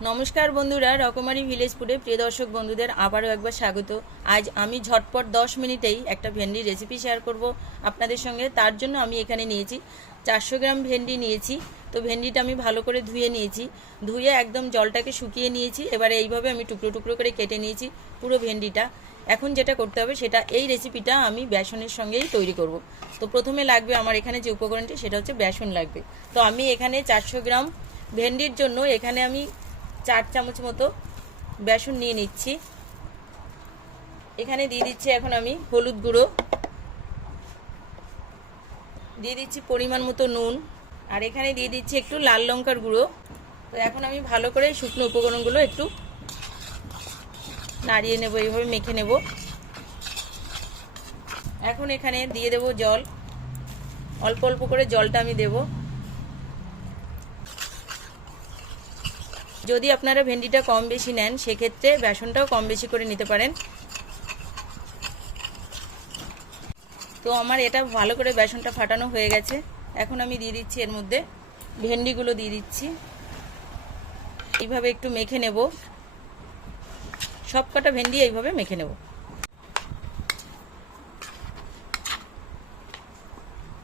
नमस्कार बंधुरा रकमारी ভিলেজ ফুডে प्रिय दर्शक बंधुदेर आबारो एकबार स्वागत। आज आमी झटपट 10 मिनिटेई एकटा भेंडी रेसिपि शेयर करब आपनादेर संगे। तार जोन्नो आमी एखाने नियेछि 400 ग्राम भेंडी नियेछि। तो भेंडिटा आमी भालो करे धुए नियेछि, धुए एकदम जलटाके शुकिये नियेछि। एबारे एइभाবে आमी टुकरो टुकरो करे केटे नियेछि पुरो भेंडिटा। এখন যেটা করতে হবে সেটা এই রেসিপিটা আমি বেসনের সঙ্গেই তৈরি করব। তো প্রথমে লাগবে আমার এখানে যে উপকরণটি সেটা হচ্ছে বেসন লাগবে। তো আমি এখানে 400 গ্রাম ভেন্ডির জন্য এখানে আমি 4 চামচ মতো বেসন নিয়ে নিচ্ছি। এখানে দিয়ে দিচ্ছি এখন আমি হলুদ গুঁড়ো, দিয়ে দিচ্ছি পরিমাণ মতো নুন, আর এখানে দিয়ে দিচ্ছি একটু লাল লঙ্কার গুঁড়ো। তো এখন আমি ভালো করে শুকনো উপকরণগুলো একটু নাড়িয়ে নেব, এইভাবে মেখে নেব। এখন এখানে দিয়ে দেব জল, অল্প অল্প করে জলটা আমি দেব। যদি আপনারা ভেন্ডিটা কম বেশি নেন সেক্ষেত্রে বেসনটাও কম বেশি করে নিতে পারেন। তো আমার এটা ভালো করে বেসনটা ফাটানো হয়ে গেছে। এখন আমি দিয়ে দিচ্ছি এর মধ্যে ভেন্ডিগুলো দিয়ে দিচ্ছি, এইভাবে একটু মেখে নেব। সব কটা ভেন্ডি এইভাবে মেখে নেব।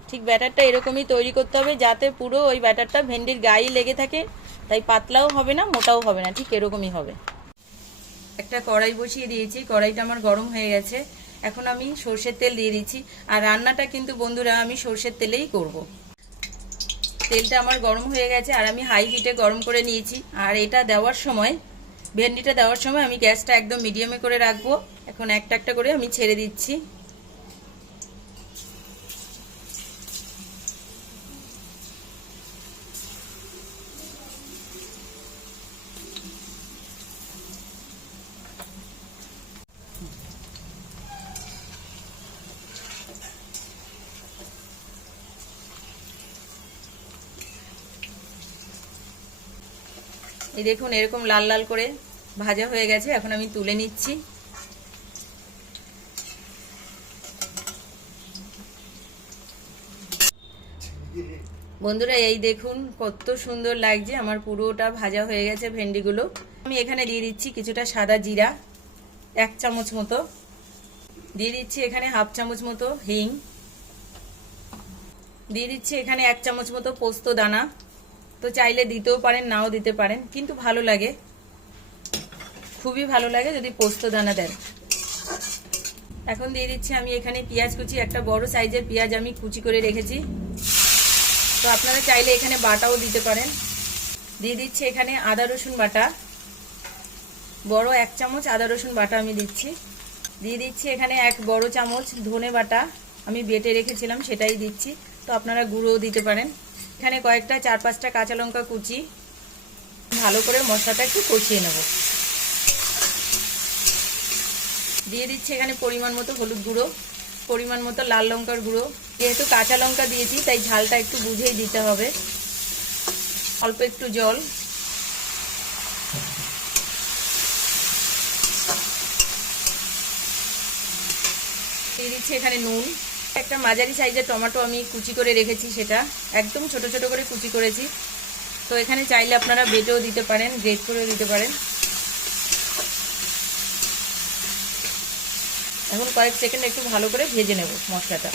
ঠিক ব্যাটারটা এরকমই তৈরি করতে হবে যাতে পুরো ওই ব্যাটারটা ভেন্ডির গায়ে লেগে থাকে, তাই পাতলাও হবে না মোটাও হবে না, ঠিক এরকমই হবে। একটা কড়াই বসিয়ে দিয়েছি, কড়াইটা আমার গরম হয়ে গেছে। এখন আমি সরষের তেল দিয়ে দিচ্ছি, আর রান্নাটা কিন্তু বন্ধুরা আমি সরষের তেলেই করব। তেলটা আমার গরম হয়ে গেছে আর আমি হাই হিটে গরম করে নিয়েছি। আর এটা দেওয়ার সময়, ভেন্ডিটা দেওয়ার সময় আমি গ্যাসটা একদম মিডিয়ামে করে রাখবো। এখন একটা একটা করে আমি ছেড়ে দিচ্ছি। এই দেখুন এরকম লাল লাল করে ভাজা হয়ে গেছে। এখন আমি তুলে নিচ্ছি। বন্ধুরা এই দেখুন কত সুন্দর লাগছে, আমার পুরোটা ভাজা হয়ে গেছে ভেন্ডিগুলো। আমি এখানে দিয়ে দিচ্ছি কিছুটা সাদা জিরা, 1 চামচ মতো দিয়ে দিচ্ছি। এখানে হাফ চামচ মতো হিং দিয়ে দিচ্ছি। এখানে 1 চামচ মতো পোস্ত দানা। তো চাইলে দিতেও পারেন নাও দিতে পারেন, কিন্তু ভালো লাগে, খুবই ভালো লাগে যদি পোস্ত দানা দেন। এখন দিয়ে দিচ্ছি আমি এখানে পেঁয়াজ কুচি, একটা বড় সাইজের পেঁয়াজ আমি কুচি করে রেখেছি। তো আপনারা চাইলে এখানে বাটাও দিতে পারেন। দিয়ে দিচ্ছি এখানে আদা রসুন বাটা, বড় 1 চামচ আদা রসুন বাটা আমি দিচ্ছি। দিয়ে দিচ্ছি এখানে 1 বড় চামচ ধনে বাটা, আমি বেটে রেখেছিলাম সেটাই দিচ্ছি। তো আপনারা গুঁড়োও দিতে পারেন। এখানে কয়েকটা 4-5টা কাঁচা লঙ্কা কুচি। ভালো করে মশলাটা একটু কষিয়ে নেব। দিয়ে দিচ্ছি এখানে পরিমাণ মতো হলুদ গুঁড়ো, পরিমাণ মতো লাল লঙ্কার গুঁড়ো। যেহেতু কাঁচা লঙ্কা দিয়েছি তাই ঝালটা একটু বুঝেই দিতে হবে। অল্প একটু জল, দিয়ে দিচ্ছি এখানে নুন। একটা মাঝারি সাইজের টমেটো আমি কুচি করে রেখেছি, সেটা একদম ছোট ছোট করে কুচি করেছি। তো এখানে চাইলে আপনারা বেটেও দিতে পারেন, গ্রেট করেও দিতে পারেন। এখন কয়েক সেকেন্ড একটু ভালো করে ভেজে নেব মশলাটা।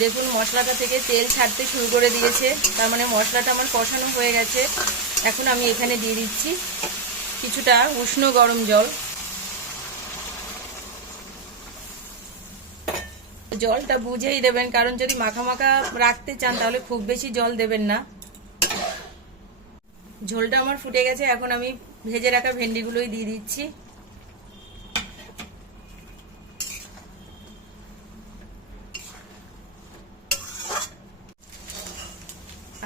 দেখুন মশলাটা থেকে তেল ছাড়তে শুরু করে দিয়েছে, তার মানে মশলাটা আমার কষানো হয়ে গেছে। এখন আমি এখানে দিয়ে দিচ্ছি কিছুটা উষ্ণ গরম জল। জলটা বুঝেই দেবেন, কারণ যদি মাখা মাখা রাখতে চান তাহলে খুব বেশি জল দেবেন না। ঝোলটা আমার ফুটে গেছে। এখন আমি ভেজে রাখা ভেন্ডিগুলোই দিয়ে দিচ্ছি।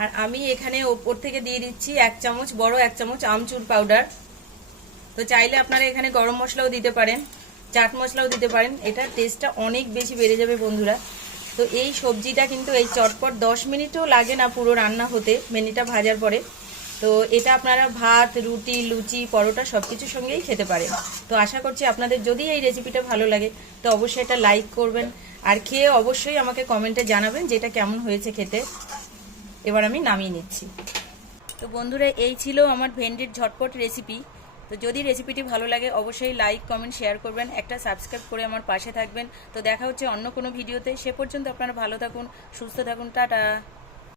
আর আমি এখানে ওপর থেকে দিয়ে দিচ্ছি 1 চামচ, বড় 1 চামচ আমচুর পাউডার। তো চাইলে আপনারা এখানে গরম মশলাও দিতে পারেন, চাট মশলাও দিতে পারেন। এটা টেস্টটা অনেক বেশি বেড়ে যাবে বন্ধুরা। তো এই সবজিটা কিন্তু এই চটপট 10 মিনিটও লাগে না পুরো রান্না হতে, ভেন্ডিটা ভাজার পরে। তো এটা আপনারা ভাত, রুটি, লুচি, পরোটা সব কিছুর সঙ্গেই খেতে পারেন। তো আশা করছি আপনাদের যদি এই রেসিপিটা ভালো লাগে তো অবশ্যই এটা লাইক করবেন, আর খেয়ে অবশ্যই আমাকে কমেন্টে জানাবেন যে এটা কেমন হয়েছে খেতে। এবার আমি নামিয়ে নিচ্ছি। তো বন্ধুরা, এই ছিল আমার ভেন্ডির ঝটপট রেসিপি। তো যদি রেসিপিটি ভালো লাগে অবশ্যই লাইক, কমেন্ট, শেয়ার করবেন, একটা সাবস্ক্রাইব করে আমার পাশে থাকবেন। তো দেখা হচ্ছে অন্য কোনো ভিডিওতে। সে পর্যন্ত আপনারা ভালো থাকুন, সুস্থ থাকুন, টাটা।